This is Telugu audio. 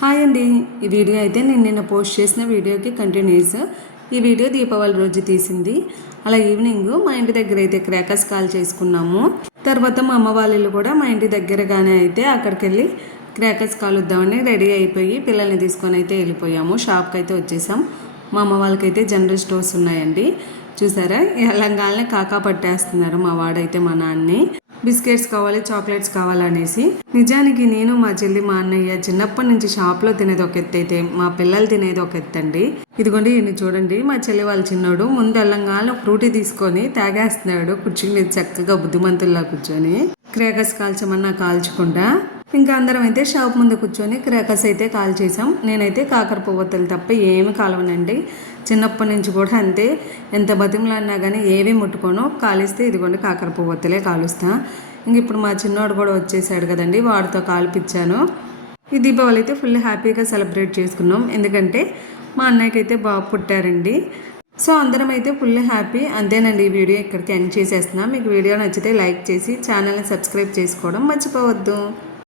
హాయ్ అండి. ఈ వీడియో అయితే నేను నిన్న పోస్ట్ చేసిన వీడియోకి కంటిన్యూస్ ఈ వీడియో దీపావళి రోజు తీసింది. అలా ఈవినింగ్ మా ఇంటి దగ్గర అయితే క్రాకర్స్ కాల్ చేసుకున్నాము. తర్వాత మా అమ్మ వాళ్ళు కూడా మా ఇంటి దగ్గరగానే అయితే అక్కడికి వెళ్ళి క్రాకర్స్ కాలుద్దామని రెడీ అయిపోయి పిల్లల్ని తీసుకొని అయితే వెళ్ళిపోయాము. షాప్కి అయితే వచ్చేసాం. మా అమ్మ వాళ్ళకైతే జనరల్ స్టోర్స్ ఉన్నాయండి. చూసారా? ఎలాగానే కాకా పట్టేస్తున్నారు మా వాడైతే మా నాన్ని. బిస్కెట్స్ కావాలి చాక్లెట్స్ కావాలనేసి. నిజానికి నేను మా చెల్లి మా అన్నయ్య చిన్నప్పటి నుంచి షాప్లో తినేది ఒక ఎత్తు అయితే మా పిల్లలు తినేది ఒక ఎత్తు అండి. ఇదిగోండి ఈయన చూడండి. మా చెల్లి వాళ్ళ చిన్నోడు ముందు వెళ్ళంగానే ఫ్రూటీ తీసుకొని తాగేస్తున్నాడు. కుర్చీ మీద చక్కగా బుద్ధిమంతుల్లా కూర్చొని. క్రేకర్స్ కాల్చమన్నా కాల్చకుండా ఇంకా అందరం అయితే షాప్ ముందు కూర్చొని క్రాకర్స్ అయితే కాల్ చేసాం నేనైతే కాకర పువ్వతలు తప్ప ఏమి కాలవనండి. చిన్నప్పటి నుంచి కూడా అంతే. ఎంత బతిమలన్నా కానీ ఏవి ముట్టుకోను కాలిస్తే ఇదిగోండి కాకర పువ్వతలే కాలుస్తా. ఇంక ఇప్పుడు మా చిన్నోడు కూడా వచ్చేసాడు కదండి వాడితో కాల్పించాను ఈ దీపావళి అయితే ఫుల్ హ్యాపీగా సెలబ్రేట్ చేసుకున్నాం. ఎందుకంటే మా అన్నయ్యకి అయితే బాబు పుట్టారండి. సో అందరం అయితే ఫుల్ హ్యాపీ. అంతేనండి ఈ వీడియో ఇక్కడికి ఎండ్ చేసేస్తున్నాం. మీకు వీడియో నచ్చితే లైక్ చేసి ఛానల్ని సబ్స్క్రైబ్ చేసుకోవడం మర్చిపోవద్దు.